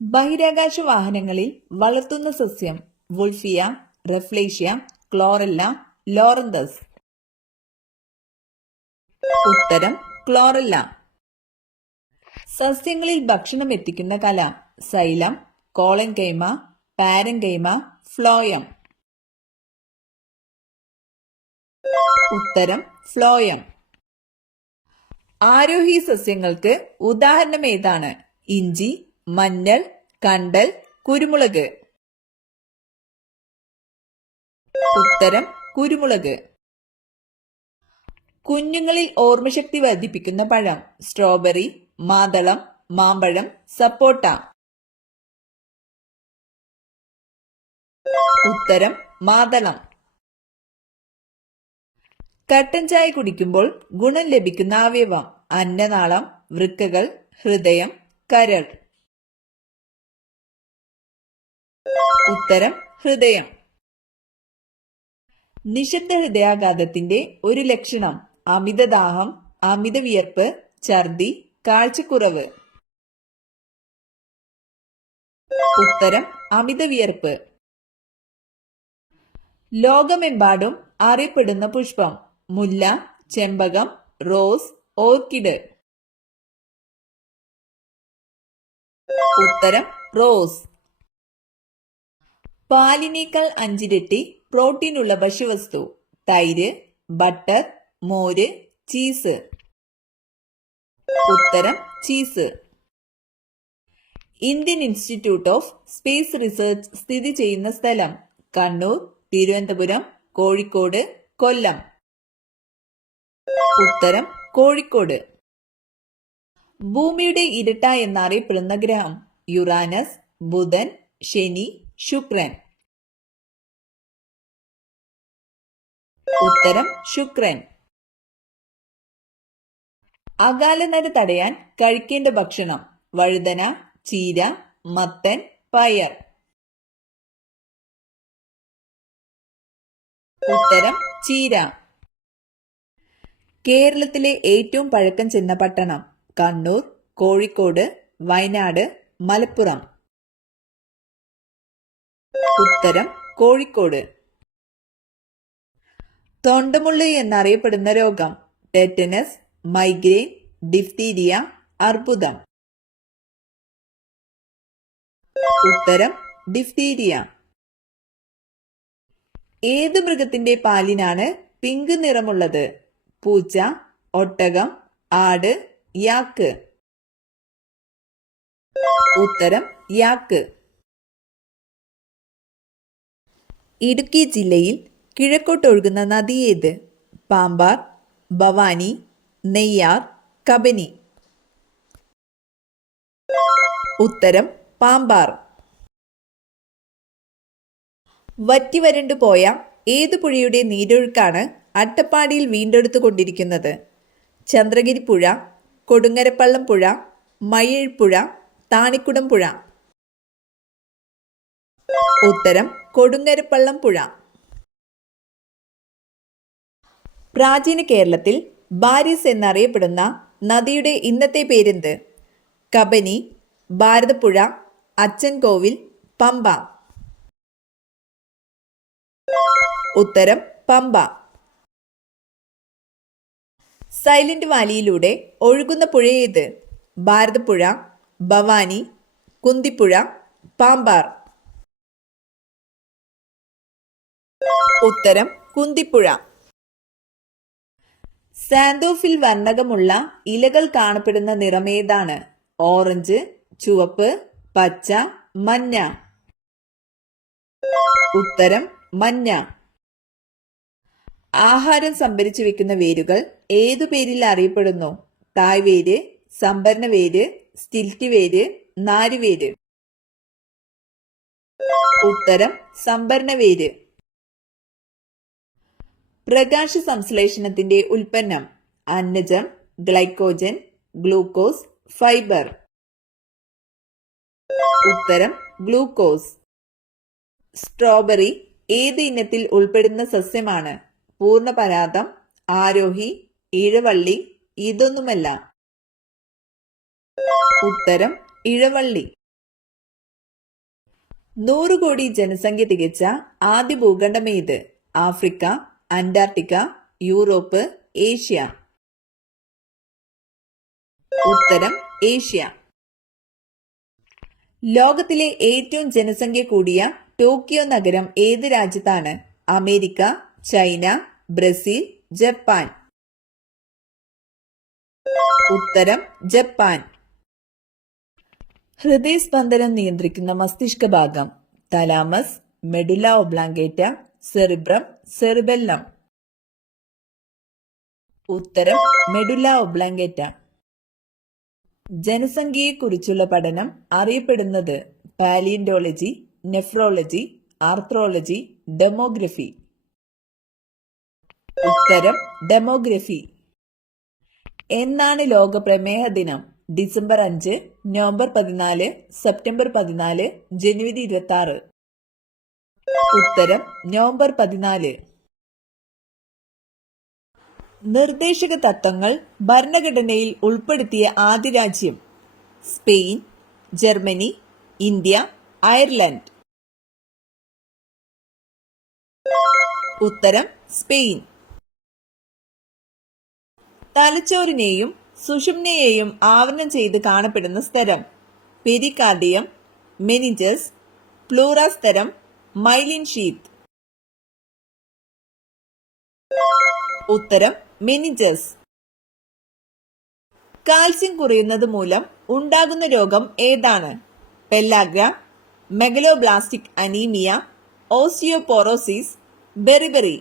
ബഹിരാകാശ വാഹനങ്ങളിൽ വളർത്തുന്ന സസ്യം വുൾഫിയ, റെഫ്ലേഷ്യ, ക്ലോറല്ല, ലോറന്തസ്. ഉത്തരം ക്ലോറല്ല. സസ്യങ്ങളിൽ ഭക്ഷണം എത്തിക്കുന്ന കല സൈലം, കോളൻകൈമ, പാരൻകൈമ, ഫ്ലോയം. ഉത്തരം ഫ്ലോയം. ആരോഹി സസ്യങ്ങൾക്ക് ഉദാഹരണം ഏതാണ്? ഇഞ്ചി, മഞ്ഞൾ, കണ്ടൽ, കുരുമുളക്. ഉത്തരം കുരുമുളക്. കുഞ്ഞുങ്ങളിൽ ഓർമ്മശക്തി വർദ്ധിപ്പിക്കുന്ന പഴം സ്ട്രോബെറി, മാതളം, മാമ്പഴം, സപ്പോട്ട. ഉത്തരം മാതളം. കട്ടൻ ചായ കുടിക്കുമ്പോൾ ഗുണം ലഭിക്കുന്ന അവയവം അന്നനാളം, വൃക്കകൾ, ഹൃദയം, കരൾ. ഉത്തരം ഹൃദയം. നിശബ്ദ ഹൃദയാഘാതത്തിന്റെ ഒരു ലക്ഷണം അമിതദാഹം, അമിത വിയർപ്പ്, ഛർദി, കാഴ്ചക്കുറവ്. ഉത്തരം അമിത വിയർപ്പ്. ലോകമെമ്പാടും അറിയപ്പെടുന്ന പുഷ്പം മുല്ല, ചെമ്പകം, റോസ്, ഓർക്കിഡ്. ഉത്തരം റോസ്. പാലിനേക്കാൾ 5 ഇരട്ടി പ്രോട്ടീനുള്ള ഭക്ഷ്യവസ്തു തൈര്, ബട്ടർ, മോര്, ചീസ്. ഉത്തരം cheese. Indian institute of space research സ്ഥിതി ചെയ്യുന്ന സ്ഥലം കണ്ണൂർ, തിരുവനന്തപുരം, കോഴിക്കോട്, കൊല്ലം. ഉത്തരം കോഴിക്കോട്. ഭൂമിയുടെ ഇരട്ട എന്നറിയപ്പെടുന്ന ഗ്രഹം യുറാനസ്, ബുധൻ, ശനി, ശുക്രൻ. ഉത്തരം ശുക്രൻ. അകാലനര തടയാൻ കഴിക്കേണ്ട ഭക്ഷണം വഴുതന, ചീര, മത്തൻ, പയർ. ഉത്തരം ചീര. കേരളത്തിലെ ഏറ്റവും പഴക്കം ചെന്ന പട്ടണം കണ്ണൂർ, കോഴിക്കോട്, വയനാട്, മലപ്പുറം. ഉത്തരം കോഴിക്കോട്. തൊണ്ടമുള്ള് എന്നറിയപ്പെടുന്ന രോഗം ടെറ്റനസ്, മൈഗ്രെയിൻ, ഡിഫ്തീരിയ, അർബുദം. ഉത്തരം ഡിഫ്തീരിയ. ഏത് മൃഗത്തിന്റെ പാലിനാണ് പിങ്ക് നിറമുള്ളത്? പൂച്ച, ഒട്ടകം, ആട്, യാക്ക്. ഉത്തരം യാക്ക്. ഇടുക്കി ജില്ലയിൽ കിഴക്കോട്ടൊഴുകുന്ന നദി ഏത്? പാമ്പാർ, ഭവാനി, നെയ്യാർ, കബനി. ഉത്തരം പാമ്പാർ. വറ്റിവരണ്ടു പോയ ഏതു പുഴയുടെ നീരൊഴുക്കാണ് അട്ടപ്പാടിയിൽ വീണ്ടെടുത്തുകൊണ്ടിരിക്കുന്നത്? ചന്ദ്രഗിരി പുഴ, കൊടുങ്ങരപ്പള്ളം പുഴ, മയ്യഴിപ്പുഴ, താണിക്കുടം പുഴ. ഉത്തരം കൊടുങ്ങരപ്പള്ളം പുഴ. പ്രാചീന കേരളത്തിൽ ബാരിസ് എന്നറിയപ്പെടുന്ന നദിയുടെ ഇന്നത്തെ പേരെന്ത്? കബനി, ഭാരതപ്പുഴ, അച്ചൻകോവിൽ, പമ്പ. ഉത്തരം പമ്പ. സൈലന്റ് വാലിയിലൂടെ ഒഴുകുന്ന പുഴ ഏത്? ഭാരതപ്പുഴ, ഭവാനി, കുന്തിപ്പുഴ, പാമ്പാർ. ഉത്തരം കുന്തിപ്പുഴ. സാന്തോഫിൽ വർണ്ണകമുള്ള ഇലകൾ കാണപ്പെടുന്ന നിറമേതാണ്? ഓറഞ്ച്, ചുവപ്പ്, പച്ച, മഞ്ഞ. ഉത്തരം മഞ്ഞ. ആഹാരം സംഭരിച്ചു വെക്കുന്ന വേരുകൾ ഏതു പേരിൽ അറിയപ്പെടുന്നു? തായ്വേര്, സംഭരണ വേര്, സ്റ്റിൽറ്റ് വേര്, നാരുവേര്. ഉത്തരം സംഭരണ വേര്. പ്രകാശ സംശ്ലേഷണത്തിന്റെ ഉൽപ്പന്നം അന്നജം, ഗ്ലൈക്കോജൻ, ഗ്ലൂക്കോസ്, ഫൈബർ. ഉത്തരം ഗ്ലൂക്കോസ്. സ്ട്രോബെറി ഏത് ഇനത്തിൽ ഉൾപ്പെടുന്ന സസ്യമാണ്? പൂർണ്ണപരാഗം, ആരോഹി, ഇഴവള്ളി, ഇതൊന്നുമല്ല. ഉത്തരം ഇഴവള്ളി. 100 കോടി ജനസംഖ്യ തികച്ച ആദ്യ ഭൂഖണ്ഡം ഏത്? Africa, Antarctica, Europe, Asia. ഉത്തരം ഏഷ്യ. ലോകത്തിലെ ഏറ്റവും ജനസംഖ്യ കൂടിയ ടോക്കിയോ നഗരം ഏത് രാജ്യത്താണ്? America, China, Brazil, Japan. ഉത്തരം ജപ്പാൻ. ഹൃദയസ്പന്ദനം നിയന്ത്രിക്കുന്ന മസ്തിഷ്ക ഭാഗം? Thalamus, medulla oblongata, cerebrum, cerebellum. ഉത്തരം മെഡുല ഒബ്ലാങ്കേറ്റ. ജനസംഖ്യയെക്കുറിച്ചുള്ള പഠനം അറിയപ്പെടുന്നത് പാലിയന്റോളജി, നെഫ്രോളജി, ആർത്രോളജി, ഡെമോഗ്രഫി. ഉത്തരം ഡെമോഗ്രഫി. എന്നാണ് ലോക പ്രമേഹ ദിനം? ഡിസംബർ 5, നവംബർ 14, സെപ്റ്റംബർ 14, ജനുവരി 26. ഉത്തരം നവംബർ 14. നിർദ്ദേശക തത്വങ്ങൾ ഭരണഘടനയിൽ ഉൾപ്പെടുത്തിയ ആദ്യ രാജ്യം? Spain, Germany, India, Ireland. ഉത്തരം സ്പെയിൻ. തലച്ചോറിനെയും സുഷുമ്നയെയും ആവരണം ചെയ്ത് കാണപ്പെടുന്ന സ്ഥലം? പെരികാർഡിയം, മെനിഞ്ചസ്, പ്ലൂറ സ്ഥലം, മൈലിൻ ഷീത്ത്. ഉത്തരം മെനിഞ്ചസ്. കാൽസ്യം കുറയുന്നത് മൂലം ഉണ്ടാകുന്ന രോഗം ഏതാണ്? Pellagra, megaloblastic anaemia, osteoporosis, beriberi.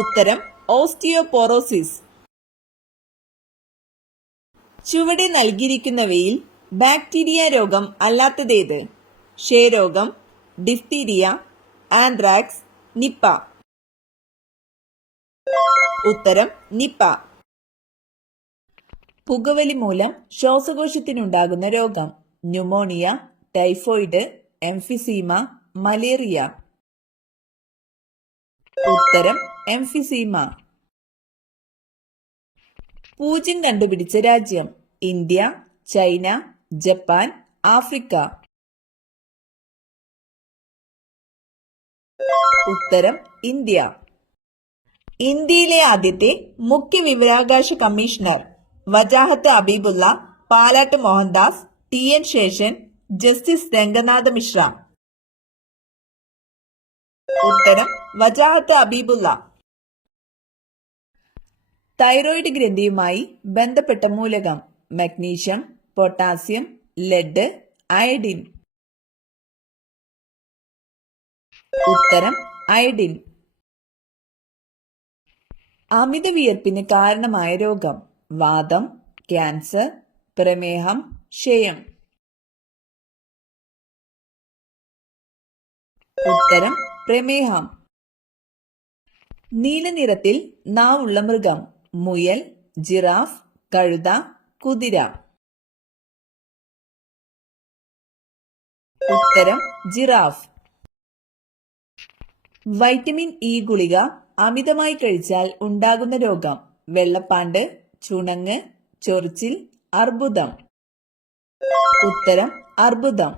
ഉത്തരം ഓസ്റ്റിയോപോറോസിസ്. ചുവടെ നൽകിയിരിക്കുന്നവയിൽ ബാക്ടീരിയ രോഗം അല്ലാത്തതേത്? ക്ഷയരോഗം, ഡിഫ്തീരിയ, ആന്ത്രാക്സ്, നിപ്പ. ഉത്തരം നിപ്പ. പുകവലി മൂലം ശ്വാസകോശത്തിനുണ്ടാകുന്ന രോഗം? Pneumonia, typhoid, emphysema, malaria. ഉത്തരം എംഫിസീമ. പൂജ്യം കണ്ടുപിടിച്ച രാജ്യം? India, China, Japan, Africa. ഉത്തരം ഇന്ത്യ. ഇന്ത്യയിലെ ആദ്യത്തെ മുഖ്യ വിവരാവകാശ commissioner? Wajahat Habibullah, Palat Mohandas, TN Seshan, justice Ranganath Misra. ഉത്തരം വജാഹത്ത് അബീബുള്ള. തൈറോയിഡ് ഗ്രന്ഥിയുമായി ബന്ധപ്പെട്ട മൂലകം? Magnesium, potassium, lead, iodine. ഉത്തരം അയഡിൻ. അമിത വിയർപ്പിന് കാരണമായ രോഗം? വാതം, ക്യാൻസർ, പ്രമേഹം, ക്ഷയം. ഉത്തരം പ്രമേഹം. നീലനിറത്തിൽ നാവുള്ള മൃഗം? മുയൽ, ജിറാഫ്, കഴുത, കുതിര. ഉത്തരം ജിറാഫ്. വൈറ്റമിൻ ഇ ഗുളിക അമിതമായി കഴിച്ചാൽ ഉണ്ടാകുന്ന രോഗം? വെള്ളപ്പാണ്ട്, ചുണങ്ങ്, ചൊറിച്ചിൽ, അർബുദം. ഉത്തരം അർബുദം.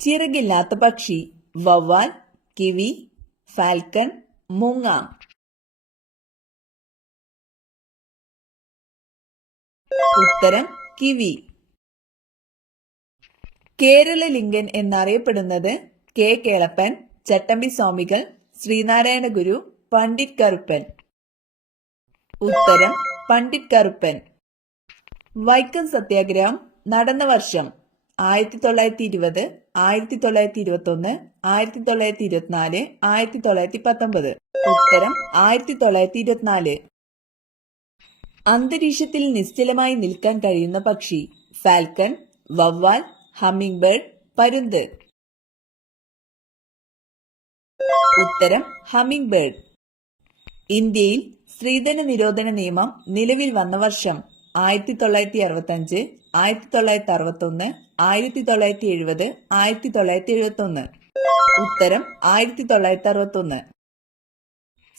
ചിറകില്ലാത്ത പക്ഷി? വവ്വാൽ, കിവി, ഫാൽക്കൺ, മൂങ്ങ. ഉത്തരം കിവി. കേരള ലിംഗൻ എന്നറിയപ്പെടുന്നത്? കെ കേളപ്പൻ, ചട്ടമ്പി സ്വാമികൾ, ശ്രീനാരായണ ഗുരു, പണ്ഡിറ്റ് കറുപ്പൻ. ഉത്തരം പണ്ഡിറ്റ് കറുപ്പൻ. വൈക്കം സത്യാഗ്രഹം നടന്ന വർഷം? 1920, 1921, 1924, 1919. ഉത്തരം 1924. അന്തരീക്ഷത്തിൽ നിശ്ചലമായി നിൽക്കാൻ കഴിയുന്ന പക്ഷി? ഫാൽക്കൺ, വവ്വാൽ, ഹമ്മിംഗ് ബേർഡ്, പരുന്ത്. ഉത്തരം ഹമ്മിംഗ് ബേർഡ്. ഇന്ത്യയിൽ സ്ത്രീധന നിരോധന നിയമം നിലവിൽ വന്ന വർഷം? 1965, 1961, 1970, 1971. ഉത്തരം 1961.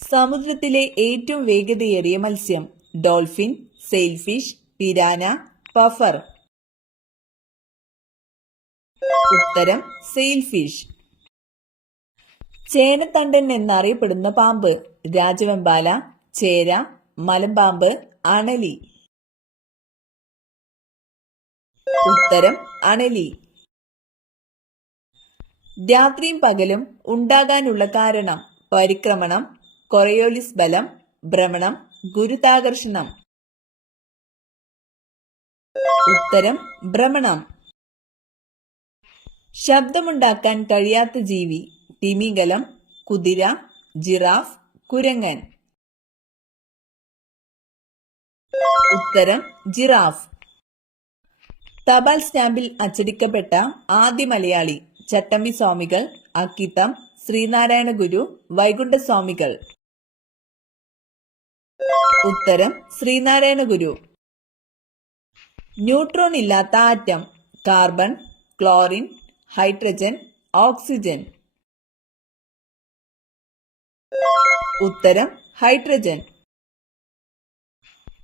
സമുദ്രത്തിലെ ഏറ്റവും വേഗതയേറിയ മത്സ്യം? Dolphin, sailfish, piranha, puffer. ഉത്തരം സെയിൽ ഫിഷ്. ചേനത്തണ്ടൻ എന്നറിയപ്പെടുന്ന പാമ്പ് രാജവെമ്പാല, ചേര, മലമ്പാമ്പ്, അണലി. ഉത്തരം അണലി. രാത്രിയും പകലും ഉണ്ടാകാനുള്ള കാരണം പരിക്രമണം, കൊറിയോലിസ് ബലം, ഭ്രമണം, ഗുരുത്വാകർഷണം. ഉത്തരം ഭ്രമണം. ശബ്ദമുണ്ടാക്കാൻ കഴിയാത്ത ജീവി തിമിംഗലം, കുതിര, ജിറാഫ്, കുരങ്ങൻ. ഉത്തരം ജിറാഫ്. തപാൽ സ്റ്റാമ്പിൽ അച്ചടിക്കപ്പെട്ട ആദ്യ മലയാളി ചട്ടമ്പി സ്വാമികൾ, അക്കിത്തം, ശ്രീനാരായണ ഗുരു, വൈകുണ്ഠസ്വാമികൾ. ഉത്തരം ശ്രീനാരായണ ഗുരു. ന്യൂട്രോൺ ഇല്ലാത്ത atom carbon, chlorine, hydrogen, oxygen. ഉത്തരം ഹൈഡ്രജൻ.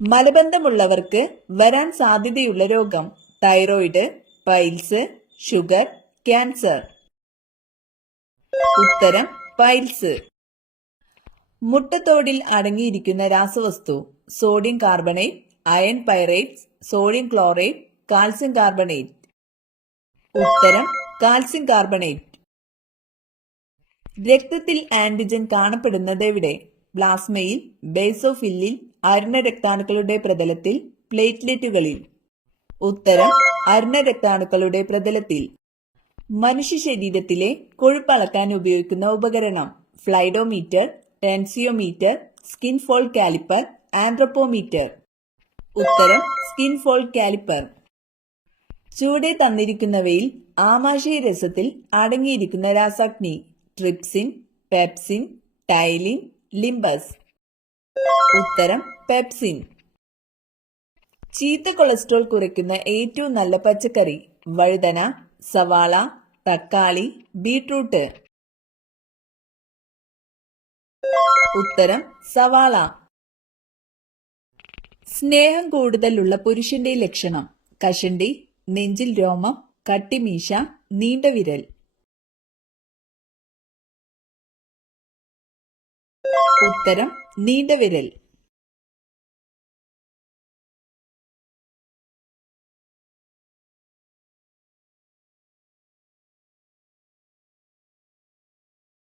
മലബന്ധമുള്ളവർക്ക് വരാൻ സാധ്യതയുള്ള രോഗം തൈറോയിഡ്, പൈൽസ്, ഷുഗർ, ക്യാൻസർ. ഉത്തരം പൈൽസ്. മുട്ടത്തോടിൽ അടങ്ങിയിരിക്കുന്ന രാസവസ്തു sodium carbonate, iron pirates, sodium chlorate, calcium carbonate. ഉത്തരം കാൽസ്യം കാർബണേറ്റ്. രക്തത്തിൽ ആന്റിജൻ കാണപ്പെടുന്നത് എവിടെ? പ്ലാസ്മയിൽ, ബേസോഫില്ലിൽ, അരുണ രക്താണുക്കളുടെ പ്രതലത്തിൽ, പ്ലേറ്റ്ലെറ്റുകളിൽ. ഉത്തരം അരുണ രക്താണുക്കളുടെ പ്രതലത്തിൽ. മനുഷ്യ ശരീരത്തിലെ കൊഴുപ്പ് അളക്കാൻ ഉപയോഗിക്കുന്ന ഉപകരണം ഫ്ലൈഡോമീറ്റർ, ടെൻസിയോമീറ്റർ, സ്കിൻ ഫോൾഡ് കാലിപ്പർ, ആന്ത്രോപോമീറ്റർ. ഉത്തരം സ്കിൻ ഫോൾഡ് കാലിപ്പർ. ചുവടെ തന്നിരിക്കുന്നവയിൽ ആമാശയ രസത്തിൽ അടങ്ങിയിരിക്കുന്ന രാസാഗ്നി ട്രിപ്സിൻ, പെപ്സിൻ, ടൈലിൻ, ലിംബസ്. ഉത്തരം പെപ്സിൻ. ചീത്ത കൊളസ്ട്രോൾ കുറയ്ക്കുന്ന ഏറ്റവും നല്ല പച്ചക്കറി വഴുതന, സവാള, തക്കാളി, ബീട്രൂട്ട്. ഉത്തരം സവാള. സ്നേഹം കൂടുതലുള്ള പുരുഷന്റെ ലക്ഷണം കഷണ്ടി, നെഞ്ചിൽ രോമം, കട്ടിമീശ, നീണ്ട വിരൽ. ഉത്തരം നീണ്ട വിരൽ.